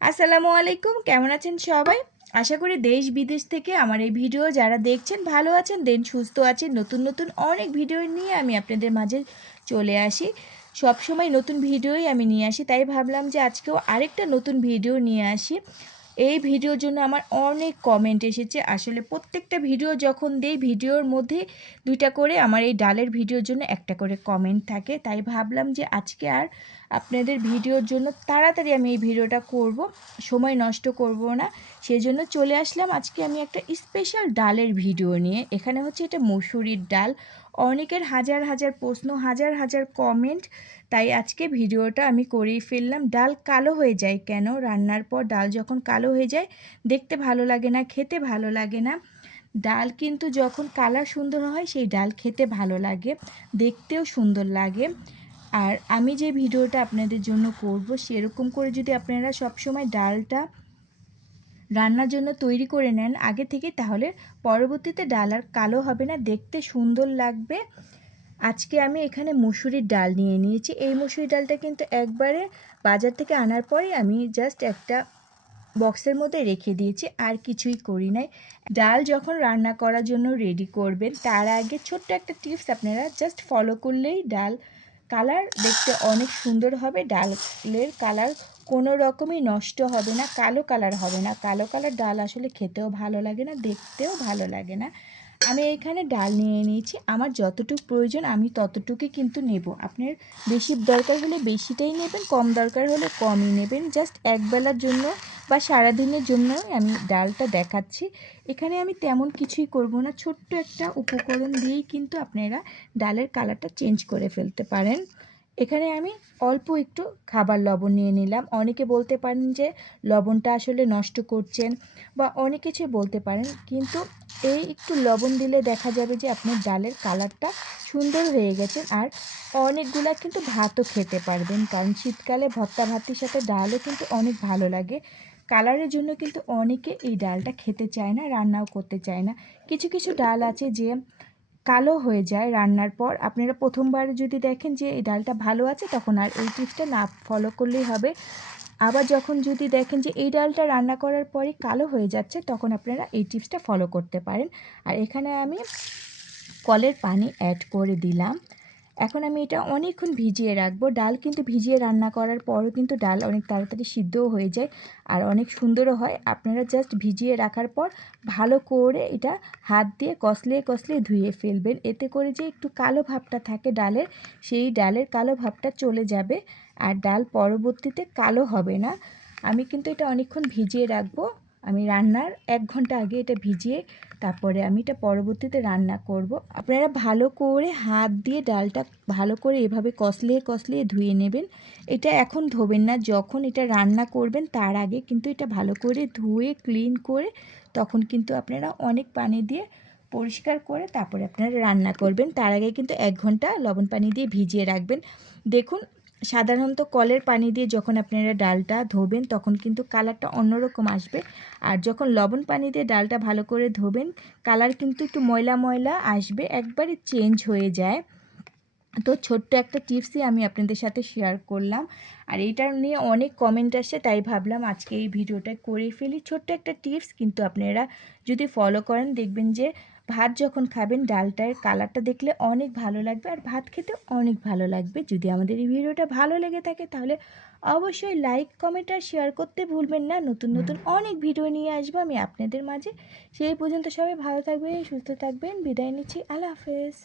আসসালামু আলাইকুম, কেমন আছেন সবাই? আশা করি দেশ বিদেশ থেকে আমার এই ভিডিও যারা দেখছেন ভালো আছেন, দেন সুস্থ আছেন। নতুন নতুন অনেক ভিডিও নিয়ে আমি আপনাদের মাঝে চলে আসি। সবসময় নতুন ভিডিওই আমি নিয়ে আসি, তাই ভাবলাম যে আজকেও আরেকটা নতুন ভিডিও নিয়ে আসি। এই ভিডিওর জন্য আমার অনেক কমেন্ট এসেছে। আসলে প্রত্যেকটা ভিডিও যখন দেই, ভিডিওর মধ্যে দুইটা করে আমার এই ডালের ভিডিওর জন্য একটা করে কমেন্ট থাকে। তাই ভাবলাম যে আজকে আর আপনাদের ভিডিওর জন্য তাড়াতাড়ি আমি এই ভিডিওটা করব, সময় নষ্ট করব না। সেজন্য চলে আসলাম আজকে আমি একটা স্পেশাল ডালের ভিডিও নিয়ে। এখানে হচ্ছে এটা মসুরির ডাল। অনেকের হাজার হাজার প্রশ্ন, হাজার হাজার কমেন্ট, তাই আজকে ভিডিওটা আমি করেই ফেললাম। ডাল কালো হয়ে যায় কেন? রান্নার পর ডাল যখন কালো হয়ে যায় দেখতে ভালো লাগে না, খেতে ভালো লাগে না। ডাল কিন্তু যখন কালার সুন্দর হয় সেই ডাল খেতে ভালো লাগে, দেখতেও সুন্দর লাগে। আর আমি যে ভিডিওটা আপনাদের জন্য করব সেরকম করে যদি আপনারা সবসময় ডালটা রান্নার জন্য তৈরি করে নেন আগে থেকে, তাহলে পরবর্তীতে ডাল আর কালো হবে না, দেখতে সুন্দর লাগবে। আজকে আমি এখানে মুসুরির ডাল নিয়ে নিয়েছি। এই মুসুরির ডালটা কিন্তু একবারে বাজার থেকে আনার পরে আমি জাস্ট একটা বক্সের মধ্যে রেখে দিয়েছি, আর কিছুই করি নাই। ডাল যখন রান্না করার জন্য রেডি করবেন তার আগে ছোট্ট একটা টিপস আপনারা জাস্ট ফলো করলেই ডাল কালার দেখতে অনেক সুন্দর হবে। ডালের কালার কোনো রকমই নষ্ট হবে না, কালো কালার হবে না। কালো কালার ডাল আসলে খেতেও ভালো লাগে না, দেখতেও ভালো লাগে না। আমি এখানে ডাল নিয়ে নিয়েছি, আমার যতটুকু প্রয়োজন আমি ততটুকুই কিন্তু নেব। আপনার বেশি দরকার হলে বেশিটাই নেবেন, কম দরকার হলে কমই নেবেন। জাস্ট একবেলার জন্য বা সারাদিনের জন্যই আমি ডালটা দেখাচ্ছি। এখানে আমি তেমন কিছুই করব না, ছোট্ট একটা উপকরণ দিয়েই কিন্তু আপনারা ডালের কালারটা চেঞ্জ করে ফেলতে পারেন। এখানে আমি অল্প একটু খাবার লবণ নিয়ে নিলাম। অনেকে বলতে পারেন যে লবণটা আসলে নষ্ট করছেন বা অনেক কিছু বলতে পারেন, কিন্তু এই একটু লবণ দিলে দেখা যাবে যে আপনার ডালের কালারটা সুন্দর হয়ে গেছে। আর অনেকগুলা কিন্তু ভাতও খেতে পারবেন, কারণ শীতকালে ভর্তা ভাতের সাথে ডালও কিন্তু অনেক ভালো লাগে। কালারের জন্য কিন্তু অনেকে এই ডালটা খেতে চায় না, রান্নাও করতে চায় না। কিছু কিছু ডাল আছে যে কালো হয়ে যায় রান্নার পর। আপনারা প্রথমবার যদি দেখেন যে এই ডালটা ভালো আছে, তখন আর এই টিপসটা না ফলো করলেই হবে। আবার যখন যদি দেখেন যে এই ডালটা রান্না করার পরে কালো হয়ে যাচ্ছে, তখন আপনারা এই টিপসটা ফলো করতে পারেন। আর এখানে আমি কলের পানি অ্যাড করে দিলাম। এখন আমি এটা অনেকক্ষণ ভিজিয়ে রাখবো। ডাল কিন্তু ভিজিয়ে রান্না করার পরও কিন্তু ডাল অনেক তাড়াতাড়ি সিদ্ধও হয়ে যায় আর অনেক সুন্দরও হয়। আপনারা জাস্ট ভিজিয়ে রাখার পর ভালো করে এটা হাত দিয়ে কষলিয়ে কষলিয়ে ধুয়ে ফেলবেন। এতে করে যে একটু কালো ভাবটা থাকে ডালের, সেই ডালের কালো ভাবটা চলে যাবে আর ডাল পরবর্তীতে কালো হবে না। আমি কিন্তু এটা অনেকক্ষণ ভিজিয়ে রাখবো। আমি রান্নার 1 ঘন্টা আগে এটা ভিজিয়ে তারপরে আমি এটা পরবর্তীতে রান্না করব। আপনারা ভালো করে হাত দিয়ে ডালটা ভালো করে এভাবে কষলিয়ে কষলিয়ে ধুয়ে নেবেন। এটা এখন ধোবেন না, যখন এটা রান্না করবেন তার আগে কিন্তু এটা ভালো করে ধুয়ে ক্লিন করে তখন কিন্তু আপনারা অনেক পানি দিয়ে পরিষ্কার করে তারপরে আপনারা রান্না করবেন। তার আগে কিন্তু 1 ঘন্টা লবণ পানি দিয়ে ভিজিয়ে রাখবেন। দেখুন, সাধারণত কলের পানি দিয়ে যখন আপনারা ডালটা ধোবেন তখন কিন্তু কালারটা অন্যরকম আসবে, আর যখন লবণ পানি দিয়ে ডালটা ভালো করে ধোবেন কালার কিন্তু একটু ময়লা ময়লা আসবে, একবারে চেঞ্জ হয়ে যায়। তো ছোট্ট একটা টিপসই আমি আপনাদের সাথে শেয়ার করলাম, আর এইটা নিয়ে অনেক কমেন্ট আসছে, তাই ভাবলাম আজকে এই ভিডিওটা করে ফেলি। ছোট্ট একটা টিপস, কিন্তু আপনারা যদি ফলো করেন দেখবেন যে ভাত যখন খাবেন ডালটার কালারটা দেখলে অনেক ভালো লাগবে আর ভাত খেতে অনেক ভালো লাগবে। যদি আমাদের এই ভিডিওটা ভালো লেগে থাকে তাহলে অবশ্যই লাইক কমেন্ট আর শেয়ার করতে ভুলবেন না। নতুন নতুন অনেক ভিডিও নিয়ে আসবো আমি আপনাদের মাঝে। সেই পর্যন্ত সবাই ভালো থাকবেন, সুস্থ থাকবেন। বিদায় নিচ্ছি, আল্লাহ হাফেজ।